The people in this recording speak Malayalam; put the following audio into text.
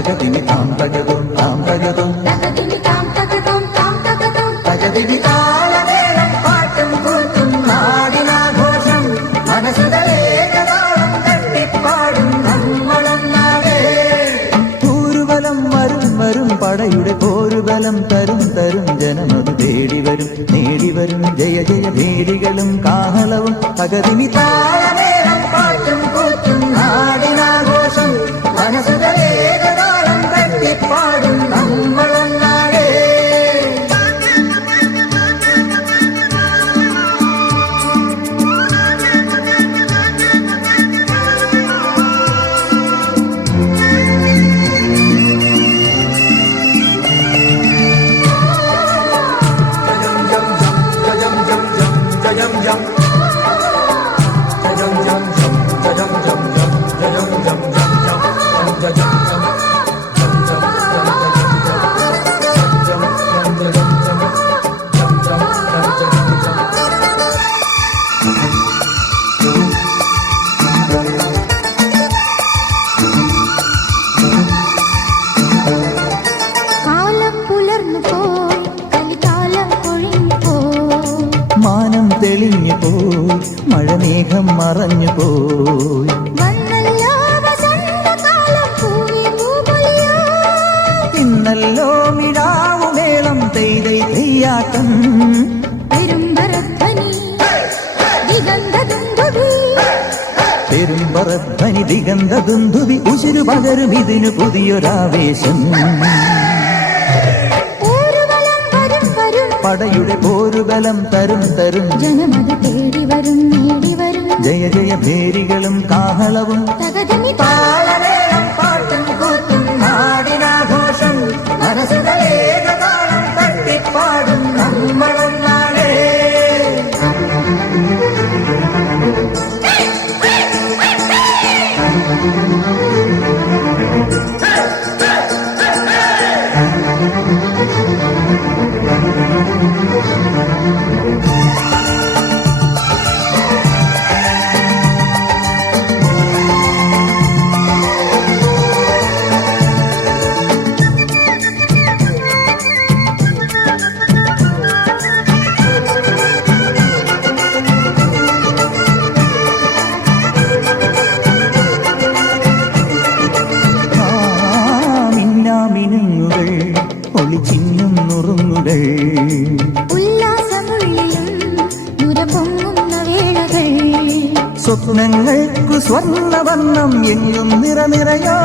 തകതിമി താം തകതും താം തകതും തകതിമി താളമേളം പാട്ടും കൂട്ടും നാടിനാഘോഷം മനസ്സിലേകതാളം തട്ടിപ്പാടും നമ്മളെന്നാടേ. ൂരുബലം വരും വരും പടയുടെ പോരുബലം തരും തരും ജനമത് തേടിവരും നേടിവരും ജയ ജയ ഭേരികളും കാഹളവും തകതിമി താളമേളം പാട്ടും കൂട്ടും നാടിനാഘോഷം മനസ്സിലേകതാളം തട്ടിപ്പാടും നമ്മളെന്നാടേ. മാനം തെളിഞ്ഞു പോയി മഴമേഘം മറഞ്ഞു പോയി ഇന്നല്ലോ മിഴാവുമേളം തെയ്തൈ തെയ്യാട്ടം പെരുമ്പറധ്വനി ദിഗന്ധ ദുന്ദുവി ഉശിരു പകരും ഇതിനു പുതിയൊരാവേശം. പടയുടെ പോരുബലം തരും തരും ജനമത് തേടി വരും നേടി വരും ജയ ജയ ഭേരികളും കാഹളവും താളമേളം പാട്ടും കൂത്തും നാടിനാഘോഷം മനസ്സിലേകതാളം തട്ടിപ്പാടും നമ്മളെന്നാടേ. മിനുങ്ങുകൾ ഒളിച്ചിന്നും നുറുങ്ങുകൾ ഉല്ലാസമുള്ളിലും നുരപൊങ്ങുന്ന വേളകൾ സ്വപ്നങ്ങൾക്കു സ്വർണ്ണവർണ്ണം എങ്ങും നിറനിറയോ